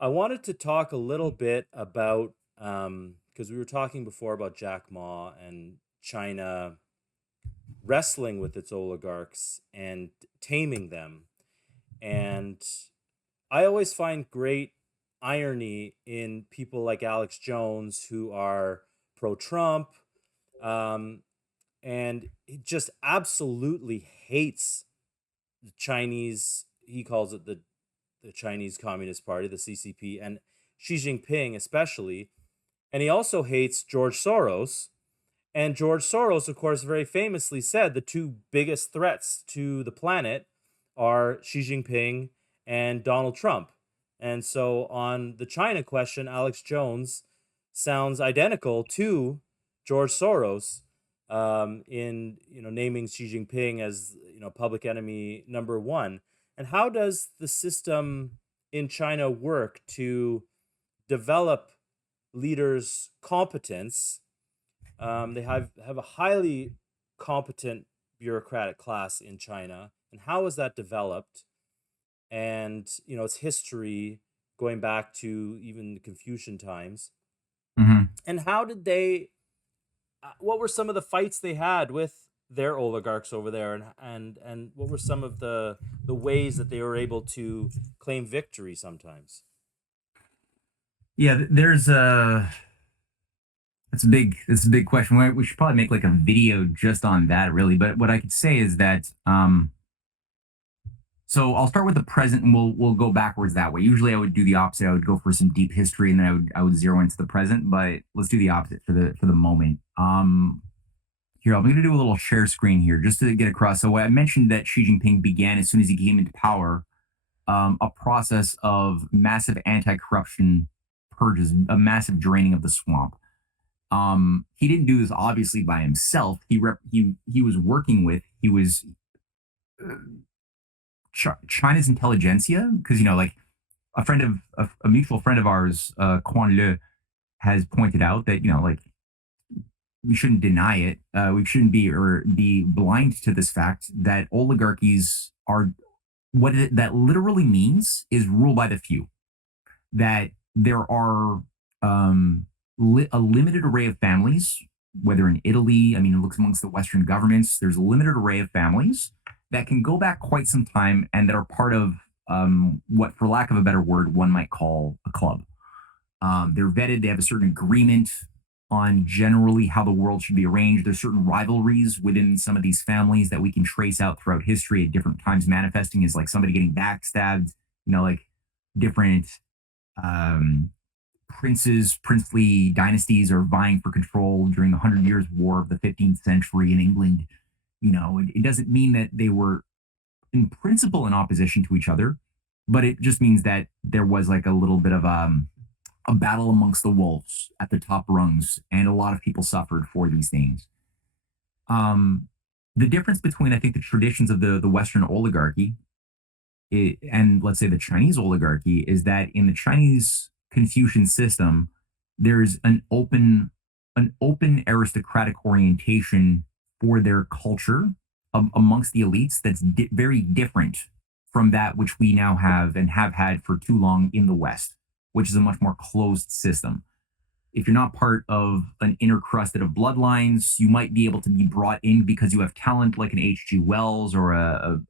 I wanted to talk a little bit about because we were talking before about Jack Ma and China wrestling with its oligarchs and taming them. And I always find great irony in people like Alex Jones who are pro Trump, um, and he just absolutely hates the Chinese. He calls it the Chinese Communist Party, the CCP, and Xi Jinping especially. And he also hates George Soros. And George Soros, of course, very famously said the two biggest threats to the planet are Xi Jinping and Donald Trump. And so on the China question, Alex Jones sounds identical to George Soros in naming Xi Jinping as public enemy number one. And how does the system in China work to develop leaders' competence? They have a highly competent bureaucratic class in China, and how is that developed? And its history going back to even the Confucian times. Hmm. And how did they? What were some of the fights they had with their oligarchs over there, and what were some of the ways that they were able to claim victory sometimes? Yeah, there's a it's a big question. We should probably make like a video just on that, really. But what I could say is that so I'll start with the present, and we'll go backwards that way. Usually, I would do the opposite. I would go for some deep history, and then I would zero into the present. But let's do the opposite for the moment. Here, I'm going to do a little share screen here just to get across. So I mentioned that Xi Jinping began as soon as he came into power a process of massive anti-corruption purges, a massive draining of the swamp. He didn't do this obviously by himself. He was working with uh, China's intelligentsia because like a mutual friend of ours, Quan Le, has pointed out that like we shouldn't deny it. We shouldn't be blind to this fact that oligarchies are that literally means is rule by the few. That there are a limited array of families, whether in Italy, I mean, it looks amongst the Western governments, there's a limited array of families that can go back quite some time and that are part of what, for lack of a better word, one might call a club. They're vetted, they have a certain agreement on generally how the world should be arranged. There's certain rivalries within some of these families that we can trace out throughout history at different times, manifesting as like somebody getting backstabbed, like different um, princely dynasties are vying for control during the Hundred Years' War of the 15th century in England. It doesn't mean that they were in principle in opposition to each other, but it just means that there was like a little bit of a battle amongst the wolves at the top rungs, and a lot of people suffered for these things. Um, the difference between, I think, the traditions of the Western oligarchy and let's say the Chinese oligarchy is that in the Chinese Confucian system, there's an open aristocratic orientation for their culture amongst the elites that's very different from that which we now have and have had for too long in the West, which is a much more closed system. If you're not part of an inner crusted of bloodlines, you might be able to be brought in because you have talent, like an H.G. Wells or a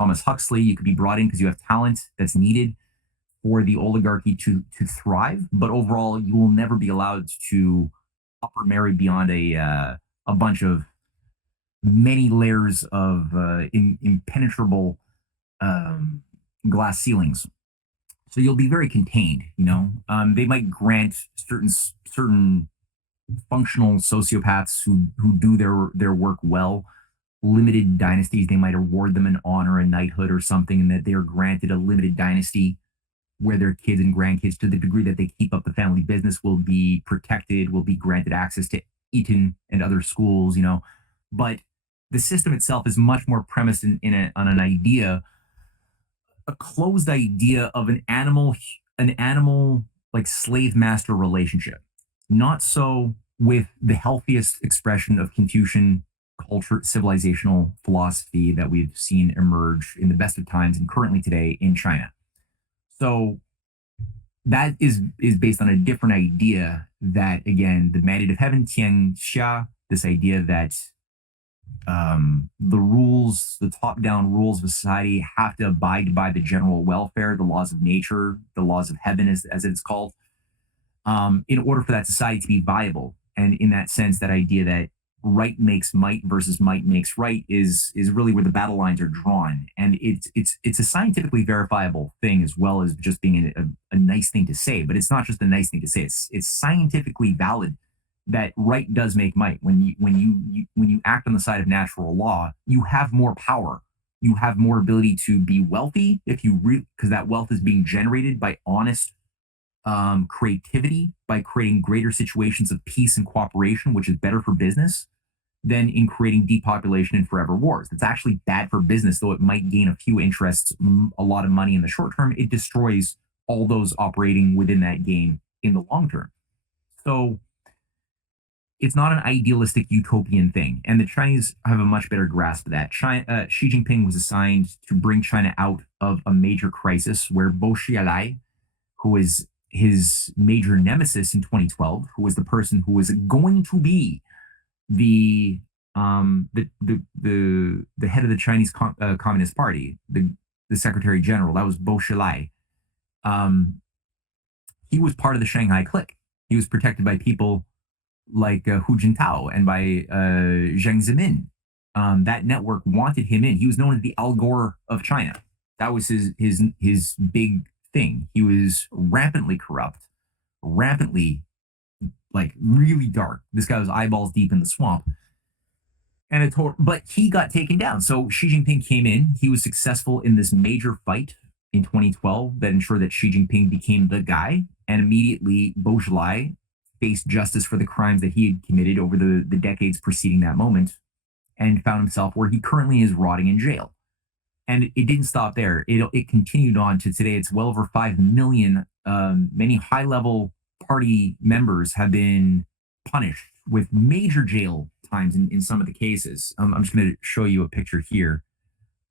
Thomas Huxley. You could be brought in because you have talent that's needed for the oligarchy to thrive. But overall, you will never be allowed to upper marry beyond a bunch of many layers of impenetrable um, glass ceilings. So you'll be very contained. They might grant certain functional sociopaths who do their work well limited dynasties. They might award them an honor, a knighthood, or something, and that they are granted a limited dynasty where their kids and grandkids, to the degree that they keep up the family business, will be protected, will be granted access to Eton and other schools. But the system itself is much more premised on an idea, a closed idea of an animal like slave master relationship. Not so with the healthiest expression of Confucian culture, civilizational philosophy that we've seen emerge in the best of times and currently today in China. So that is based on a different idea that, again, the mandate of heaven, Tian Xia, this idea that the rules, the top-down rules of society, have to abide by the general welfare, the laws of nature, the laws of heaven, as it's called, in order for that society to be viable. And in that sense, that idea that right makes might versus might makes right is really where the battle lines are drawn. And it's a scientifically verifiable thing, as well as just being a nice thing to say. But it's not just a nice thing to say; it's scientifically valid that right does make might. When you act on the side of natural law, you have more power. You have more ability to be wealthy if you because that wealth is being generated by honest creativity, by creating greater situations of peace and cooperation, which is better for business than in creating depopulation and forever wars. It's actually bad for business, though it might gain a few interests, a lot of money in the short term. It destroys all those operating within that game in the long term. So it's not an idealistic utopian thing. And the Chinese have a much better grasp of that. Xi Jinping was assigned to bring China out of a major crisis where Bo Xiaolai, who is his major nemesis in 2012, who was the person who was going to be the head of the Chinese Communist Party, the Secretary General. That was Bo Xilai. He was part of the Shanghai clique. He was protected by people like Hu Jintao and by Zheng Zemin. That network wanted him in. He was known as the Al Gore of China. That was his big thing. He was rampantly corrupt, rampantly, like, really dark. This guy was eyeballs deep in the swamp. But he got taken down. So Xi Jinping came in. He was successful in this major fight in 2012 that ensured that Xi Jinping became the guy. And immediately, Bo Xilai faced justice for the crimes that he had committed over the decades preceding that moment, and found himself where he currently is, rotting in jail. And it didn't stop there. It continued on to today. It's well over 5 million. Many high-level party members have been punished with major jail times in some of the cases. I'm just going to show you a picture here.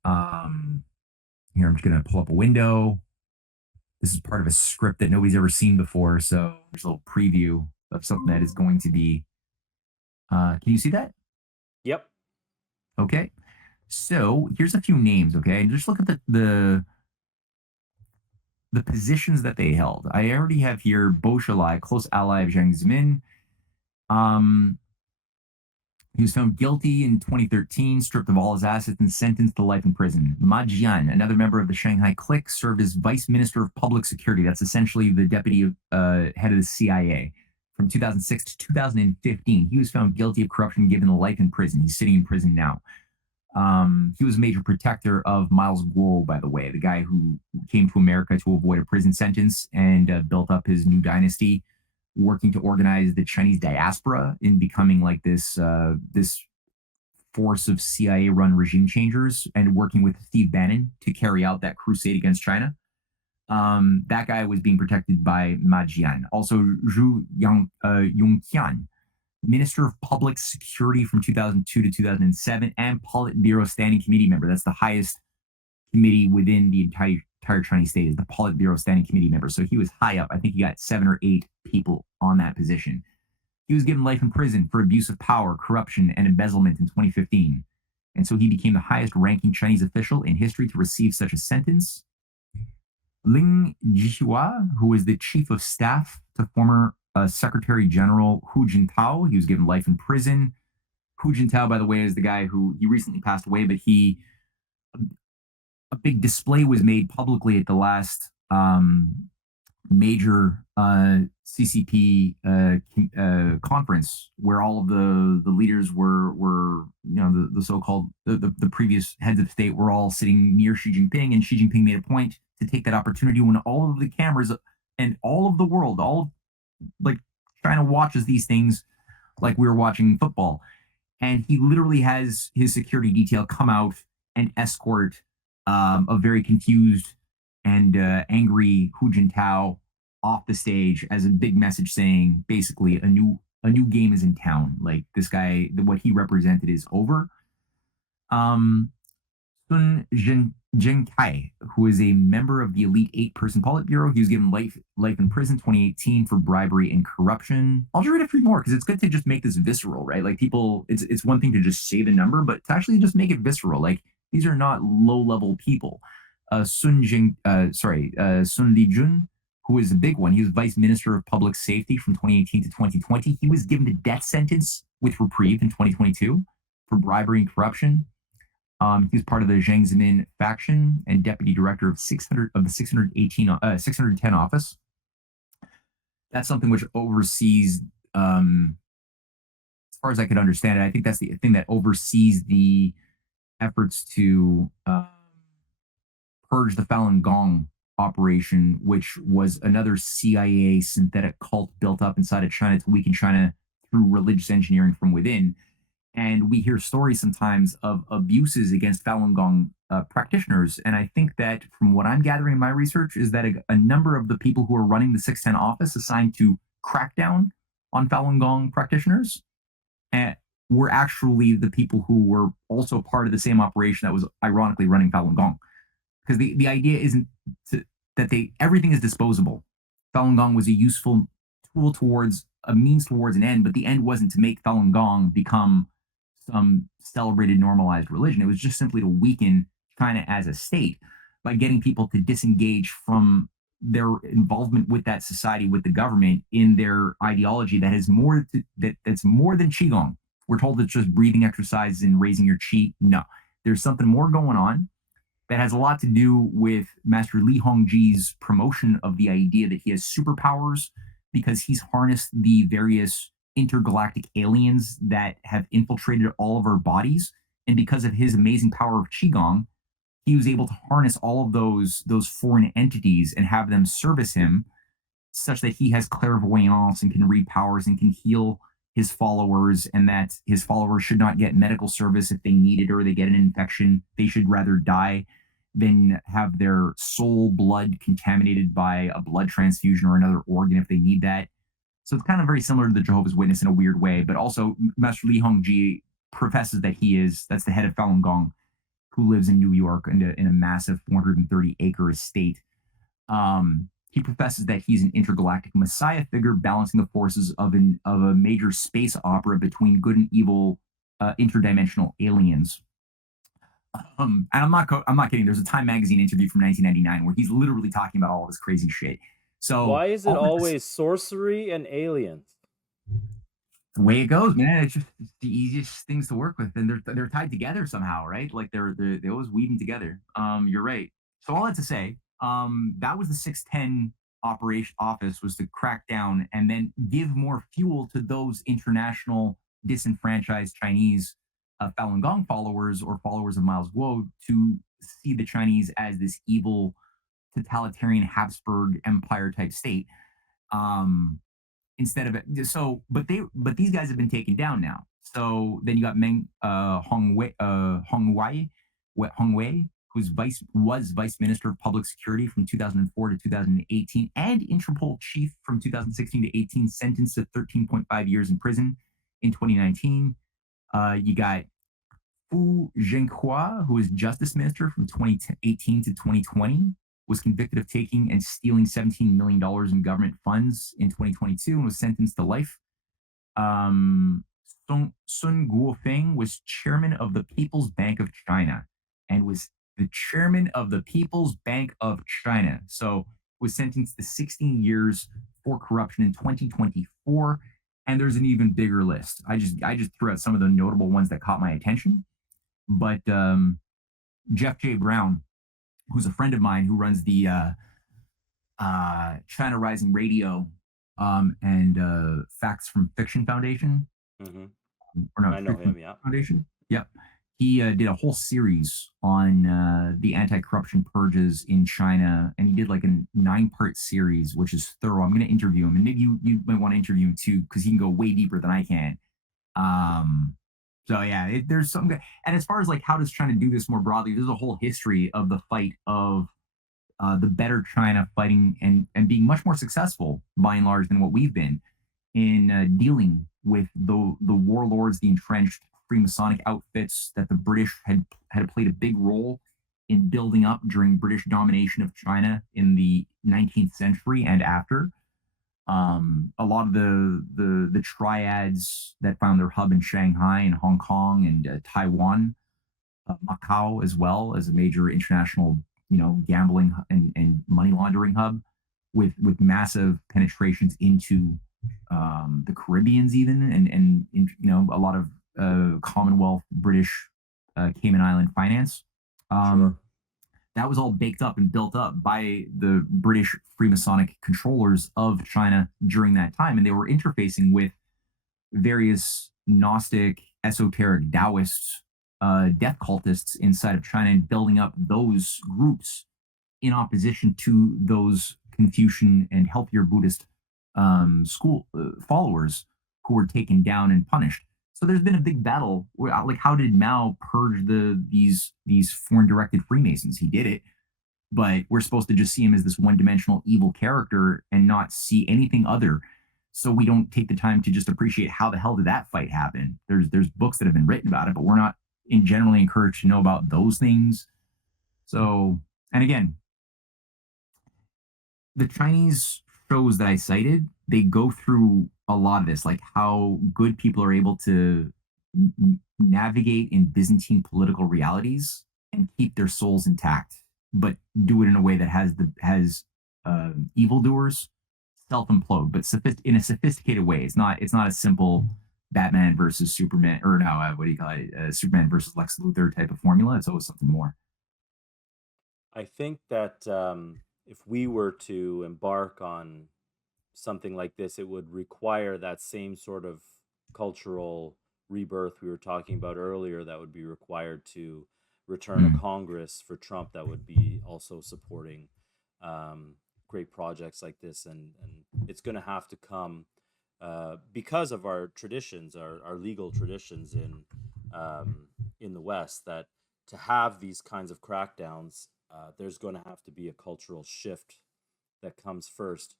Here, I'm just going to pull up a window. This is part of a script that nobody's ever seen before. So there's a little preview of something that is going to be. Can you see that? Yep. Okay. So here's a few names. Okay, and just look at the positions that they held. I already have here Bo Xilai, close ally of Jiang Zemin. He was found guilty in 2013, stripped of all his assets, and sentenced to life in prison. Ma Jian, another member of the Shanghai clique, served as vice minister of public security. That's essentially the deputy head of the CIA. From 2006 to 2015, he was found guilty of corruption, given life in prison. He's sitting in prison now. He was a major protector of Miles Guo, by the way, the guy who came to America to avoid a prison sentence and built up his new dynasty, working to organize the Chinese diaspora in becoming like this force of CIA-run regime changers, and working with Steve Bannon to carry out that crusade against China. That guy was being protected by Ma Jian. Also, Zhu Yongqian, Minister of Public Security from 2002 to 2007, and Politburo Standing Committee member. That's the highest committee within the entire Chinese state, is the Politburo Standing Committee member. So he was high up. I think he got 7 or 8 people on that position. He was given life in prison for abuse of power, corruption, and embezzlement in 2015. And so he became the highest ranking Chinese official in history to receive such a sentence. Ling Jihua, who was the chief of staff to former Secretary General Hu Jintao, he was given life in prison. Hu Jintao, by the way, is the guy who, he recently passed away, but a big display was made publicly at the last major CCP conference, where all of the leaders were the so-called the previous heads of state were all sitting near Xi Jinping, and Xi Jinping made a point to take that opportunity when all of the cameras and all of the world, like China watches these things like we were watching football, and he literally has his security detail come out and escort a very confused and angry Hu Jintao off the stage as a big message saying, basically, a new game is in town. Like, this guy, what he represented is over. Jinkai, who is a member of the elite 8-person Politburo. He was given life in prison 2018 for bribery and corruption. I'll just read a few more because it's good to just make this visceral, right? Like people, it's one thing to just say the number, but to actually just make it visceral. Like these are not low-level people. Sun Lijun, who is a big one. He was Vice Minister of Public Safety from 2018 to 2020. He was given the death sentence with reprieve in 2022 for bribery and corruption. He was part of the Jiang Zemin faction and deputy director of 610 office. That's something which oversees, as far as I could understand it, I think that's the thing that oversees the efforts to purge the Falun Gong operation, which was another CIA synthetic cult built up inside of China to weaken China through religious engineering from within. And we hear stories sometimes of abuses against Falun Gong practitioners. And I think that from what I'm gathering in my research is that a number of the people who are running the 610 office assigned to crack down on Falun Gong practitioners were actually the people who were also part of the same operation that was ironically running Falun Gong. Because the idea isn't that everything is disposable. Falun Gong was a useful tool towards a means towards an end, but the end wasn't to make Falun Gong become some celebrated, normalized religion. It was just simply to weaken China as a state by getting people to disengage from their involvement with that society, with the government, in their ideology that is that's more than qigong. We're told it's just breathing exercises and raising your qi. No, there's something more going on that has a lot to do with Master Li Hongji's promotion of the idea that he has superpowers because he's harnessed the various intergalactic aliens that have infiltrated all of our bodies. And because of his amazing power of Qigong, he was able to harness all of those foreign entities and have them service him such that he has clairvoyance and can read powers and can heal his followers, and that his followers should not get medical service if they need it or they get an infection. They should rather die than have their soul blood contaminated by a blood transfusion or another organ if they need that. So it's kind of very similar to the Jehovah's Witness in a weird way, but also Master Li Hongji professes that that's the head of Falun Gong, who lives in New York in a massive 430-acre estate. He professes that he's an intergalactic messiah figure balancing the forces of a major space opera between good and evil interdimensional aliens. And I'm not kidding. There's a Time magazine interview from 1999 where he's literally talking about all this crazy shit. So why is it always sorcery and aliens? The way it goes, man. It's the easiest things to work with, and they're tied together somehow, right? Like they always weave them together. You're right. So all that to say, that was the 610 operation office, was to crack down and then give more fuel to those international disenfranchised Chinese Falun Gong followers or followers of Miles Guo to see the Chinese as this evil totalitarian Habsburg Empire type state. Instead of it, but these guys have been taken down now. So then you got Meng Hongwei, who's was Vice Minister of Public Security from 2004 to 2018, and Interpol chief from 2016 to 18, sentenced to 13.5 years in prison in 2019. You got Fu Zhenghua, who was Justice Minister from 2018 to 2020, was convicted of taking and stealing $17 million in government funds in 2022 and was sentenced to life. Sun Guofeng was chairman of the People's Bank of China and was the chairman of the People's Bank of China. So was sentenced to 16 years for corruption in 2024. And there's an even bigger list. I just threw out some of the notable ones that caught my attention. But Jeff J. Brown, who's a friend of mine who runs the China Rising Radio and Facts from Fiction Foundation. Mm-hmm. Or no, I know him, yeah. Foundation. Yep. He did a whole series on the anti-corruption purges in China, and he did like a 9-part series, which is thorough. I'm going to interview him, and maybe you might want to interview him too, because he can go way deeper than I can. So yeah, there's some good. And as far as like how does China do this more broadly, there's a whole history of the fight of the better China fighting and being much more successful by and large than what we've been in dealing with the warlords, the entrenched Freemasonic outfits that the British had played a big role in building up during British domination of China in the 19th century and after. A lot of the triads that found their hub in Shanghai and Hong Kong and Taiwan, Macau as well as a major international, gambling and money laundering hub, with massive penetrations into the Caribbeans even, and a lot of Commonwealth British Cayman Island finance. Sure. That was all baked up and built up by the British Freemasonic controllers of China during that time. And they were interfacing with various Gnostic, esoteric Taoist death cultists inside of China and building up those groups in opposition to those Confucian and healthier Buddhist school followers who were taken down and punished. So there's been a big battle. Like, how did Mao purge these foreign directed Freemasons? He did it, but we're supposed to just see him as this one dimensional evil character and not see anything other. So we don't take the time to just appreciate how the hell did that fight happen. There's books that have been written about it, but we're not generally encouraged to know about those things. So, and again, the Chinese shows that I cited, they go through a lot of this, like how good people are able to navigate in Byzantine political realities and keep their souls intact, but do it in a way that has evildoers self-implode, but in a sophisticated way. It's not a simple Batman versus Superman, or no, what do you call it? Superman versus Lex Luthor type of formula. It's always something more. I think that if we were to embark on something like this, it would require that same sort of cultural rebirth we were talking about earlier, that would be required to return a Mm. Congress for Trump that would be also supporting great projects like this. And it's going to have to come because of our traditions, our legal traditions in the West, that to have these kinds of crackdowns, there's going to have to be a cultural shift that comes first.